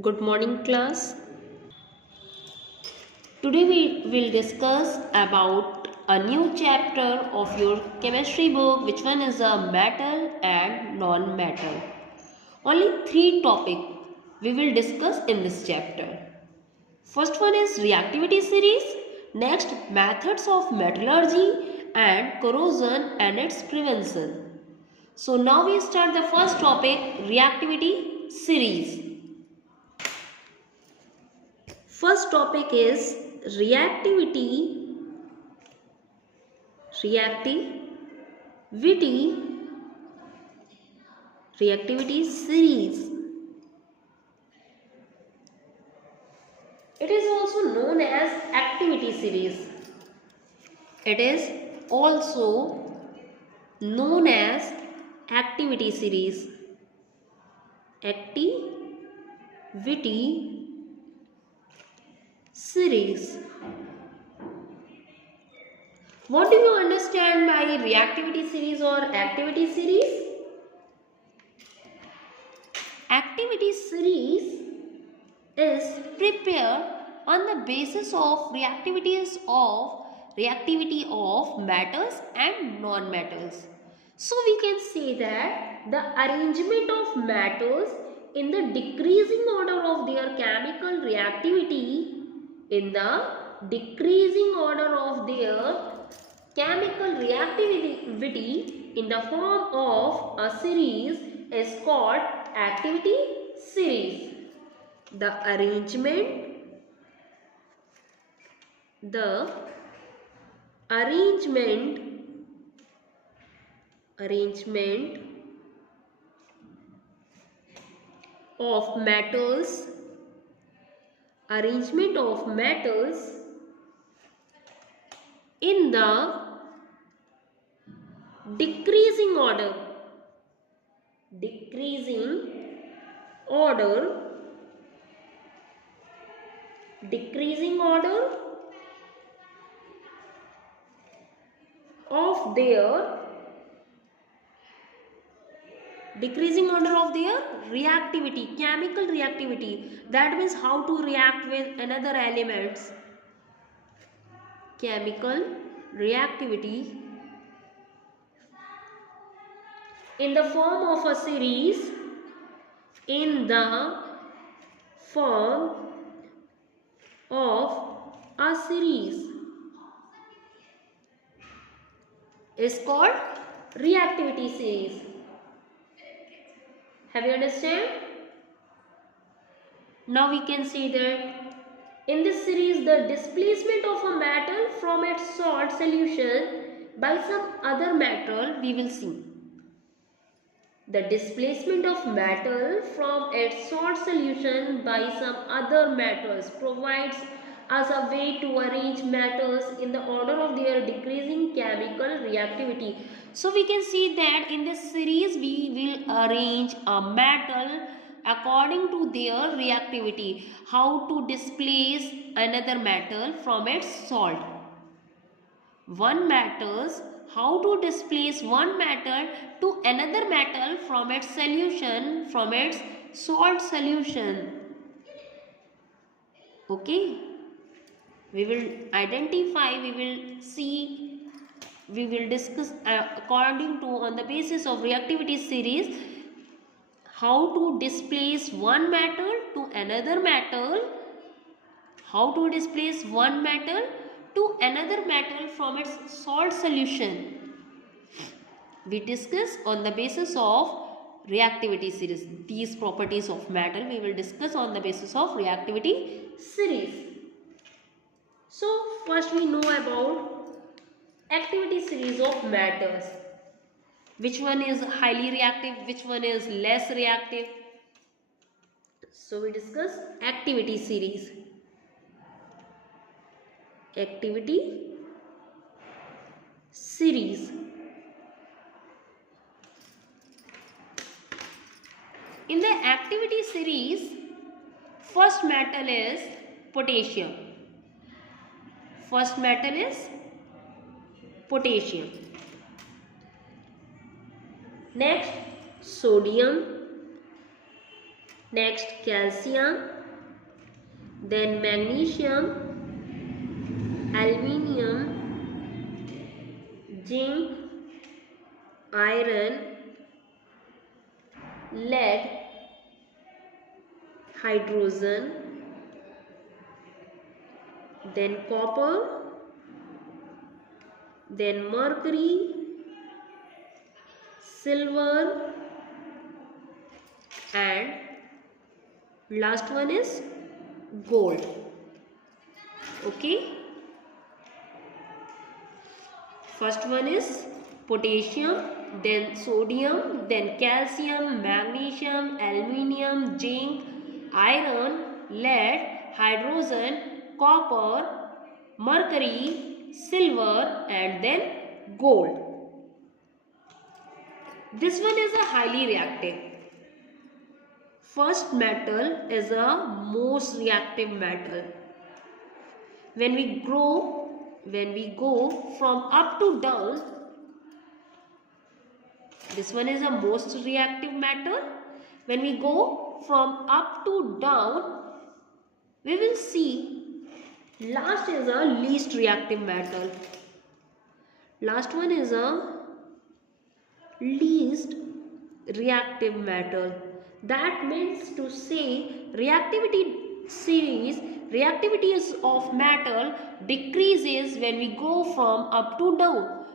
Good morning, class. Today we will discuss about a new chapter of your chemistry book, which one is a metal and non-metal. Only three topics we will discuss in this chapter. First one is reactivity series, next methods of metallurgy and corrosion and its prevention. So now we start the first topic, reactivity series. First topic is reactivity, reactivity, reactivity series. It is also known as activity series. It is also known as activity series. Activity series. What do you understand by reactivity series or activity series? Activity series is prepared on the basis of reactivity of metals and non-metals. So we can say that the arrangement of metals in the decreasing order of their chemical reactivity in the decreasing order of their chemical reactivity in the form of a series is called activity series. The the arrangement of metals, arrangement of metals in the decreasing order, order, decreasing order of their reactivity, chemical reactivity. That means how to react with another elements. Chemical reactivity in the form of a series, in the form of a series is called reactivity series. Have you understand? Now we can see that in this series the displacement of a metal from its salt solution by some other metal we will see. The displacement of metal from its salt solution by some other metals provides us a way to arrange metals in the order of their decreasing chemical reactivity. So we can see that in this series we will arrange a metal according to their reactivity. How to displace another metal from its salt. One matters how to displace one metal to another metal from its solution, from its salt solution. Okay, we will identify, we will see, we will discuss according to on the basis of reactivity series how to displace one metal to another metal, how to displace one metal to another metal from its salt solution. We discuss on the basis of reactivity series. These properties of metal we will discuss on the basis of reactivity series. So first we know about activity series of metals. Which one is highly reactive, which one is less reactive. So we discuss activity series. Activity series. In the activity series, first metal is potassium. First metal is potassium. Next, sodium. Next calcium, then magnesium, aluminium, zinc, iron, lead, hydrogen, then copper, then mercury, silver, and last one is gold. Okay, first one is potassium, then sodium, then calcium, magnesium, aluminium, zinc, iron, lead, hydrogen, copper, mercury, silver, and then gold. This one is a highly reactive. First metal is a most reactive metal. When we go from up to down, this one is a most reactive metal. When we go from up to down, we will see last is a least reactive metal. Last one is a least reactive metal. That means to say reactivity of metal decreases when we go from up to down.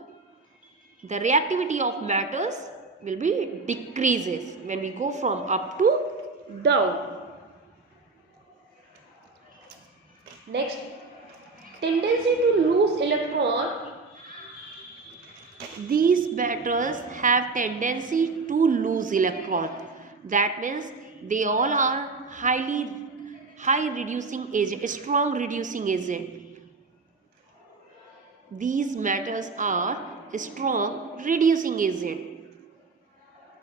The reactivity of metals will be decreases when we go from up to down. Next, tendency to lose electron. These metals have tendency to lose electron. That means they all are high reducing agent, strong reducing agent. These metals are strong reducing agent.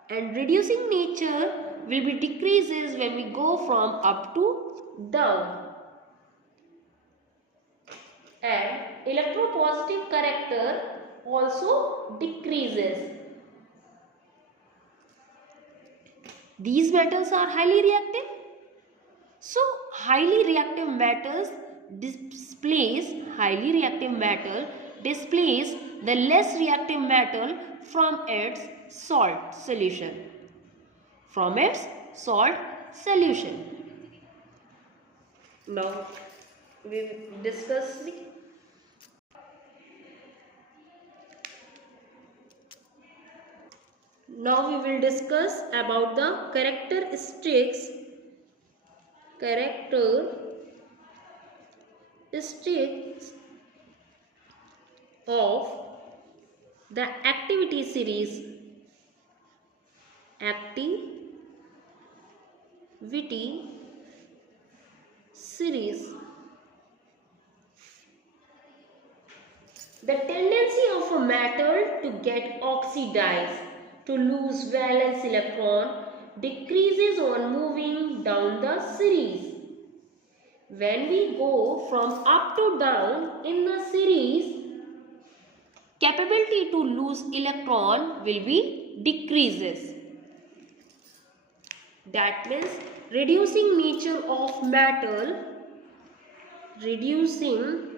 And reducing nature will be decreases when we go from up to down. And electropositive character also decreases. These metals are highly reactive. So highly reactive metals displace the less reactive metal from its salt solution. Now we will discuss about the characteristics of the activity series. The tendency of a metal to get oxidized, to lose valence electron, decreases on moving down the series. When we go from up to down in the series, capability to lose electron will be decreases. That means reducing nature of metal, reducing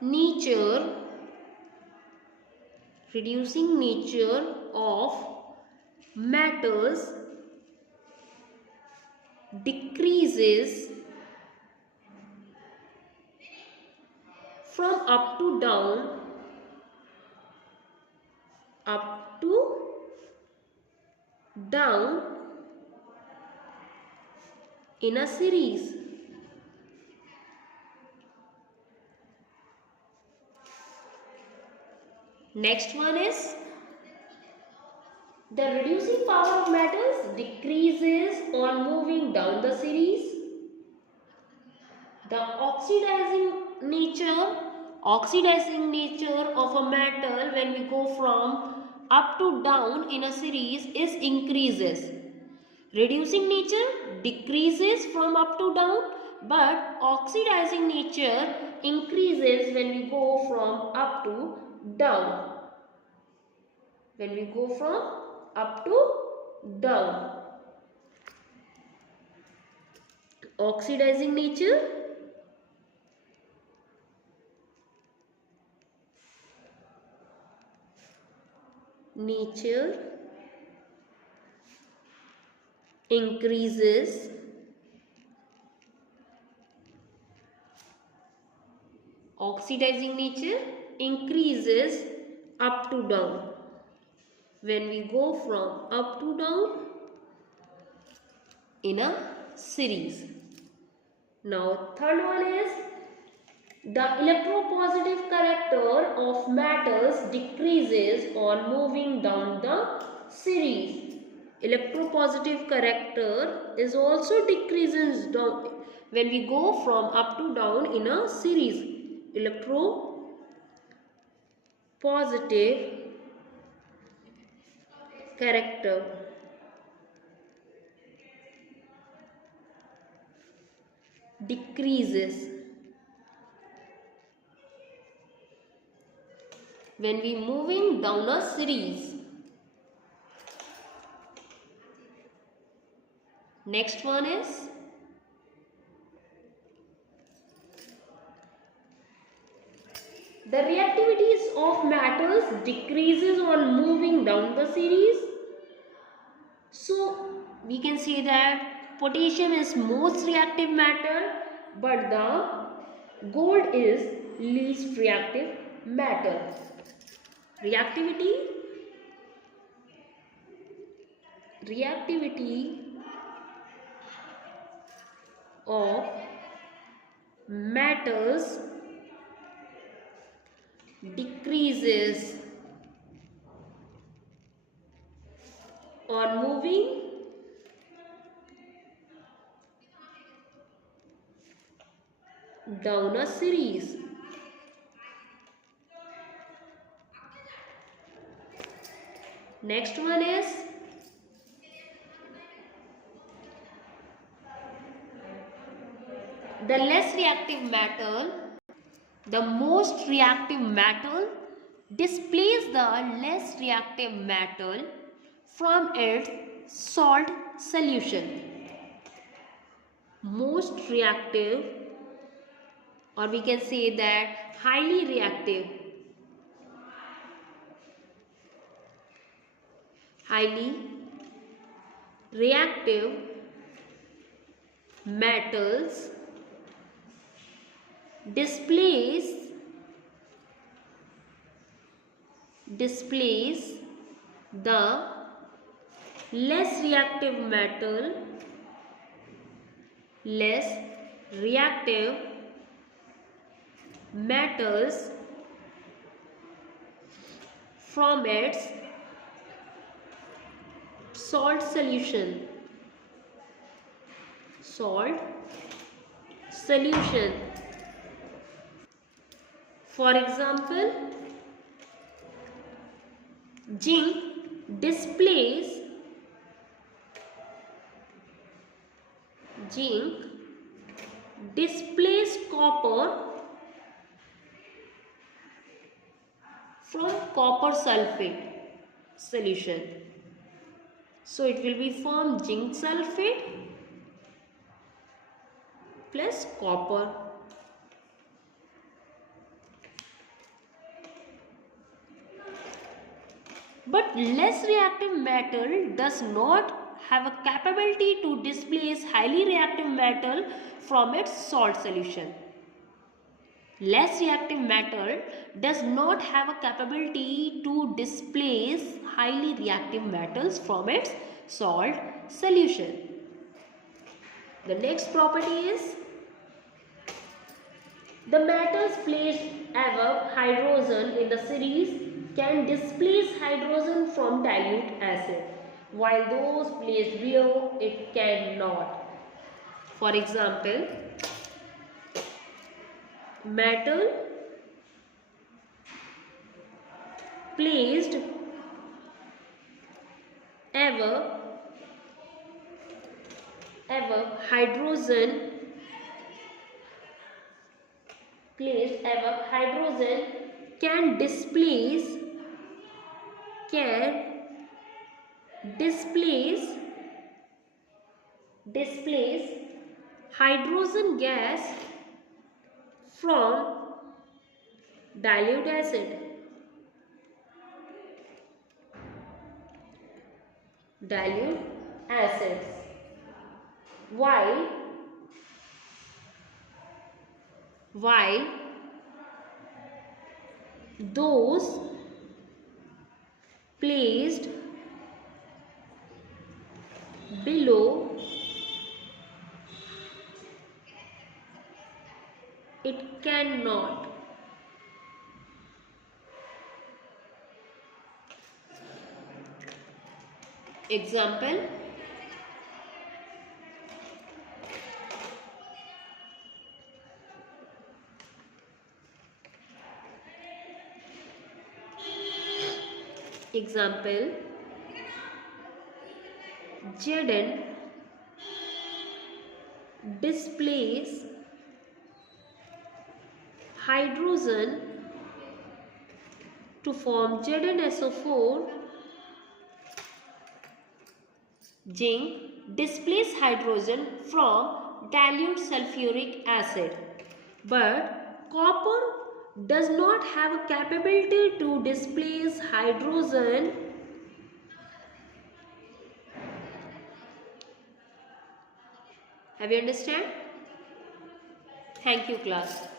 nature of metals decreases from up to down in a series. Next one is the reducing power of metals decreases on moving down the series. The oxidizing nature of a metal when we go from up to down in a series is increases. Reducing nature decreases from up to down, but oxidizing nature increases when we go from up to down. up to down. Oxidizing nature, increases, oxidizing nature increases up to down. When we go from up to down in a series. Now third one is the electropositive character of matters decreases on moving down the series. Electropositive character is also decreases down when we go from up to down in a series. Electropositive character decreases when we moving down a series. Next one is the reactivities of matters decreases on moving down the series. So we can say that potassium is most reactive matter, but the gold is least reactive matter. Reactivity of matters decreases on moving down a series. Next one is the less reactive metal, the most reactive metal displays the less reactive metal from its salt solution. Most reactive, or we can say that highly reactive, metals displays the less reactive metals from its salt solution. For example, zinc displays copper from copper sulfate solution. So it will be formed zinc sulfate plus copper. But less reactive metal does not have a capability to displace highly reactive metal from its salt solution. Less reactive metal does not have a capability to displace highly reactive metals from its salt solution. The next property is the metals placed above hydrogen in the series can displace hydrogen from dilute acid, while those placed below it cannot. For example, metal placed above hydrogen can displace displace hydrogen gas from dilute acid. Acids, while those placed below it cannot. Example, Zn displace hydrogen to form ZnSO4. Zinc displace hydrogen from dilute sulfuric acid, but copper does not have a capability to displace hydrogen. Have you understand? Thank you, class.